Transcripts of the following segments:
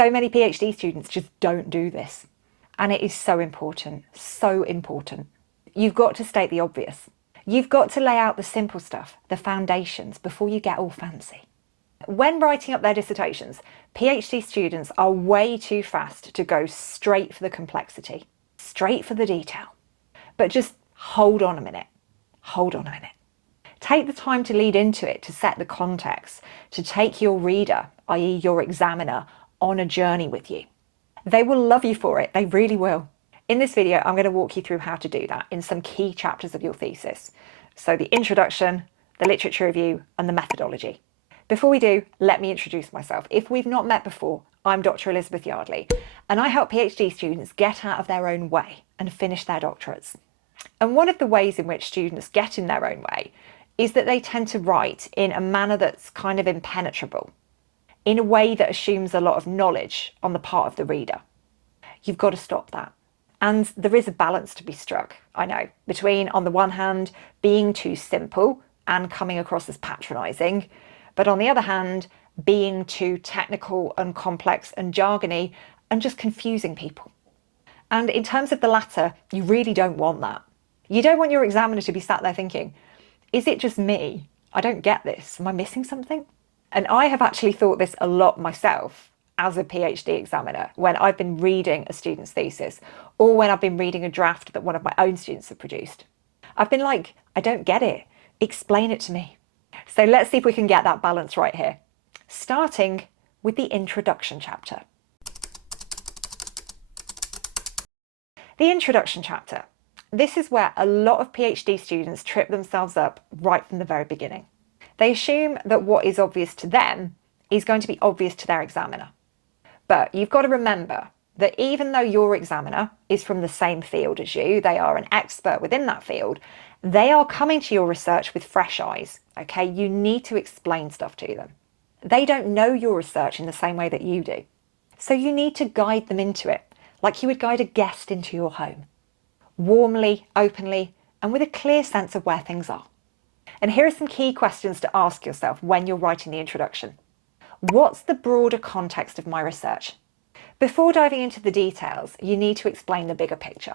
So many PhD students just don't do this. And it is so important, so important. You've got to state the obvious. You've got to lay out the simple stuff, the foundations, before you get all fancy. When writing up their dissertations, PhD students are way too fast to go straight for the complexity, straight for the detail. But just hold on a minute. Hold on a minute. Take the time to lead into it, to set the context, to take your reader, i.e. your examiner, on a journey with you. They will love you for it, they really will. In this video, I'm going to walk you through how to do that in some key chapters of your thesis. So the introduction, the literature review, and the methodology. Before we do, let me introduce myself. If we've not met before, I'm Dr. Elizabeth Yardley, and I help PhD students get out of their own way and finish their doctorates. And one of the ways in which students get in their own way is that they tend to write in a manner that's kind of impenetrable, in a way that assumes a lot of knowledge on the part of the reader. You've got to stop that. And there is a balance to be struck, I know, between, on the one hand, being too simple and coming across as patronising, but on the other hand, being too technical and complex and jargony and just confusing people. And in terms of the latter, you really don't want that. You don't want your examiner to be sat there thinking, is it just me? I don't get this. Am I missing something? And I have actually thought this a lot myself as a PhD examiner when I've been reading a student's thesis or when I've been reading a draft that one of my own students have produced. I've been like, I don't get it. Explain it to me. So let's see if we can get that balance right here, starting with the introduction chapter. The introduction chapter. This is where a lot of PhD students trip themselves up right from the very beginning. They assume that what is obvious to them is going to be obvious to their examiner. But you've got to remember that even though your examiner is from the same field as you, they are an expert within that field, they are coming to your research with fresh eyes, okay? You need to explain stuff to them. They don't know your research in the same way that you do. So you need to guide them into it, like you would guide a guest into your home. Warmly, openly, and with a clear sense of where things are. And here are some key questions to ask yourself when you're writing the introduction. What's the broader context of my research? Before diving into the details, you need to explain the bigger picture.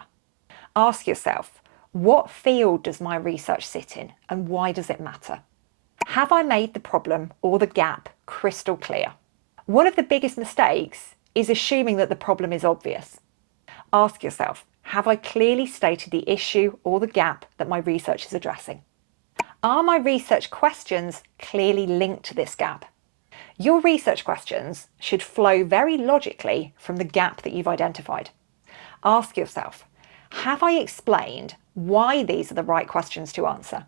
Ask yourself, what field does my research sit in and why does it matter? Have I made the problem or the gap crystal clear? One of the biggest mistakes is assuming that the problem is obvious. Ask yourself, have I clearly stated the issue or the gap that my research is addressing? Are my research questions clearly linked to this gap? Your research questions should flow very logically from the gap that you've identified. Ask yourself, have I explained why these are the right questions to answer?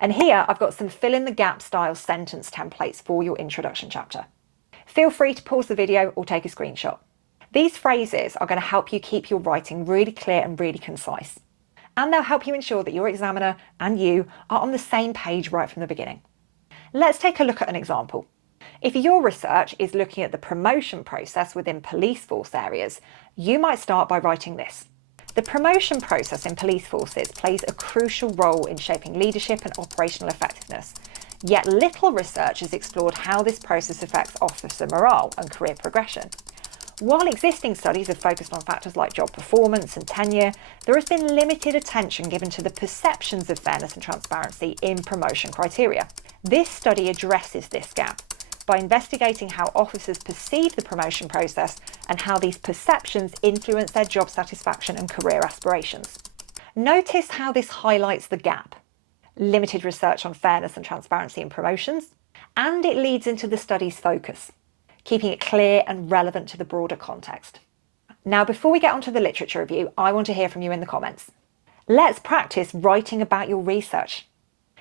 And here I've got some fill in the gap style sentence templates for your introduction chapter. Feel free to pause the video or take a screenshot. These phrases are going to help you keep your writing really clear and really concise. And they'll help you ensure that your examiner and you are on the same page right from the beginning. Let's take a look at an example. If your research is looking at the promotion process within police force areas, you might start by writing this. The promotion process in police forces plays a crucial role in shaping leadership and operational effectiveness, yet little research has explored how this process affects officer morale and career progression. While existing studies have focused on factors like job performance and tenure, there has been limited attention given to the perceptions of fairness and transparency in promotion criteria. This study addresses this gap by investigating how officers perceive the promotion process and how these perceptions influence their job satisfaction and career aspirations. Notice how this highlights the gap. Limited research on fairness and transparency in promotions, and it leads into the study's focus, keeping it clear and relevant to the broader context. Now, before we get onto the literature review, I want to hear from you in the comments. Let's practice writing about your research.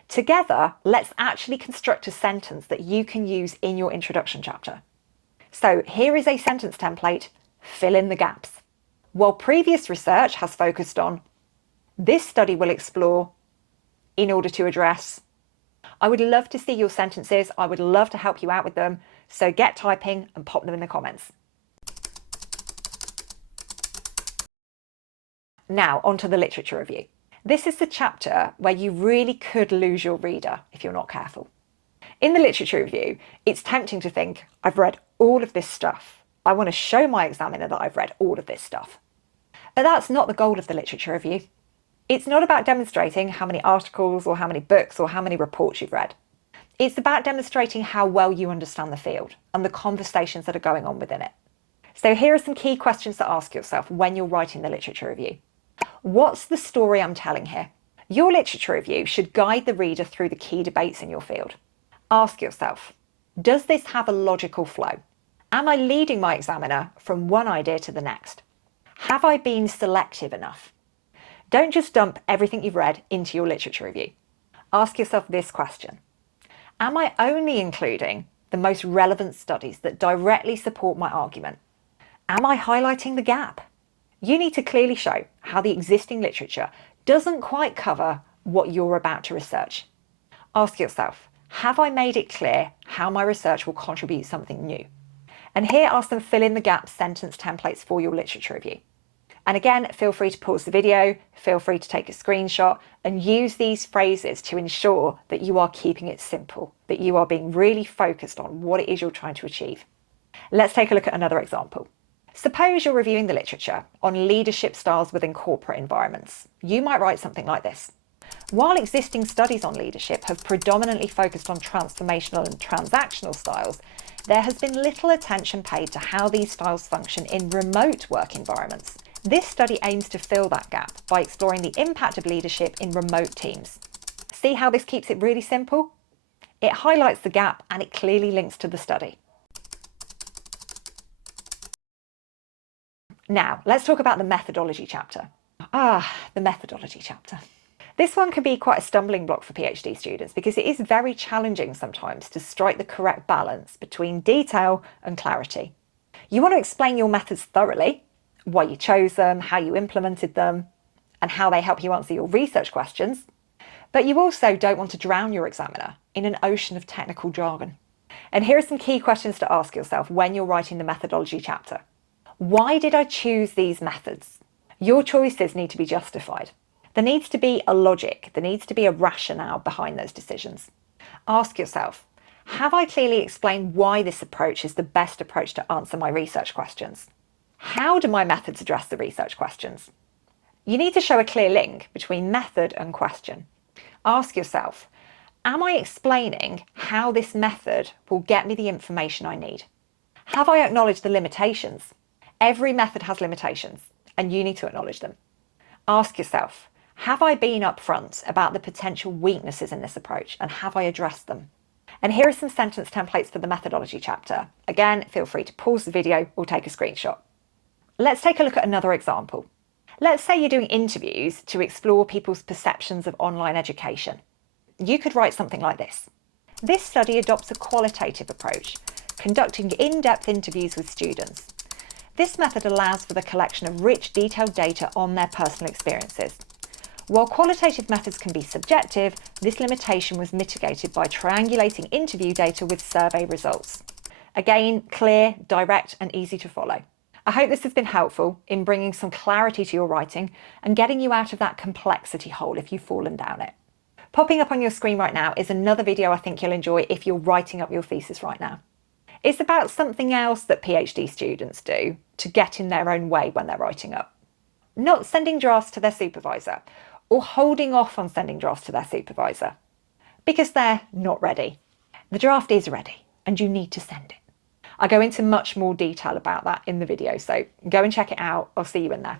Together, let's actually construct a sentence that you can use in your introduction chapter. So here is a sentence template, fill in the gaps. While previous research has focused on, this study will explore, in order to address. I would love to see your sentences. I would love to help you out with them. So get typing and pop them in the comments. Now onto the literature review. This is the chapter where you really could lose your reader if you're not careful. In the literature review, it's tempting to think, I've read all of this stuff. I want to show my examiner that I've read all of this stuff. But that's not the goal of the literature review. It's not about demonstrating how many articles or how many books or how many reports you've read. It's about demonstrating how well you understand the field and the conversations that are going on within it. So here are some key questions to ask yourself when you're writing the literature review. What's the story I'm telling here? Your literature review should guide the reader through the key debates in your field. Ask yourself, does this have a logical flow? Am I leading my examiner from one idea to the next? Have I been selective enough? Don't just dump everything you've read into your literature review. Ask yourself this question. Am I only including the most relevant studies that directly support my argument? Am I highlighting the gap? You need to clearly show how the existing literature doesn't quite cover what you're about to research. Ask yourself, have I made it clear how my research will contribute something new? And here are some fill in the gap sentence templates for your literature review. And again, feel free to pause the video, feel free to take a screenshot and use these phrases to ensure that you are keeping it simple, that you are being really focused on what it is you're trying to achieve. Let's take a look at another example. Suppose you're reviewing the literature on leadership styles within corporate environments. You might write something like this. While existing studies on leadership have predominantly focused on transformational and transactional styles, there has been little attention paid to how these styles function in remote work environments. This study aims to fill that gap by exploring the impact of leadership in remote teams. See how this keeps it really simple? It highlights the gap and it clearly links to the study. Now, let's talk about the methodology chapter. The methodology chapter. This one can be quite a stumbling block for PhD students because it is very challenging sometimes to strike the correct balance between detail and clarity. You want to explain your methods thoroughly, why you chose them, how you implemented them, and how they help you answer your research questions. But you also don't want to drown your examiner in an ocean of technical jargon. And here are some key questions to ask yourself when you're writing the methodology chapter. Why did I choose these methods? Your choices need to be justified. There needs to be a logic, there needs to be a rationale behind those decisions. Ask yourself, have I clearly explained why this approach is the best approach to answer my research questions? How do my methods address the research questions? You need to show a clear link between method and question. Ask yourself, am I explaining how this method will get me the information I need? Have I acknowledged the limitations? Every method has limitations, and you need to acknowledge them. Ask yourself, have I been upfront about the potential weaknesses in this approach, and have I addressed them? And here are some sentence templates for the methodology chapter. Again, feel free to pause the video or take a screenshot. Let's take a look at another example. Let's say you're doing interviews to explore people's perceptions of online education. You could write something like this. This study adopts a qualitative approach, conducting in-depth interviews with students. This method allows for the collection of rich, detailed data on their personal experiences. While qualitative methods can be subjective, this limitation was mitigated by triangulating interview data with survey results. Again, clear, direct, and easy to follow. I hope this has been helpful in bringing some clarity to your writing and getting you out of that complexity hole if you've fallen down it. Popping up on your screen right now is another video I think you'll enjoy if you're writing up your thesis right now. It's about something else that PhD students do to get in their own way when they're writing up. Not sending drafts to their supervisor or holding off on sending drafts to their supervisor because they're not ready. The draft is ready and you need to send it. I go into much more detail about that in the video, so go and check it out. I'll see you in there.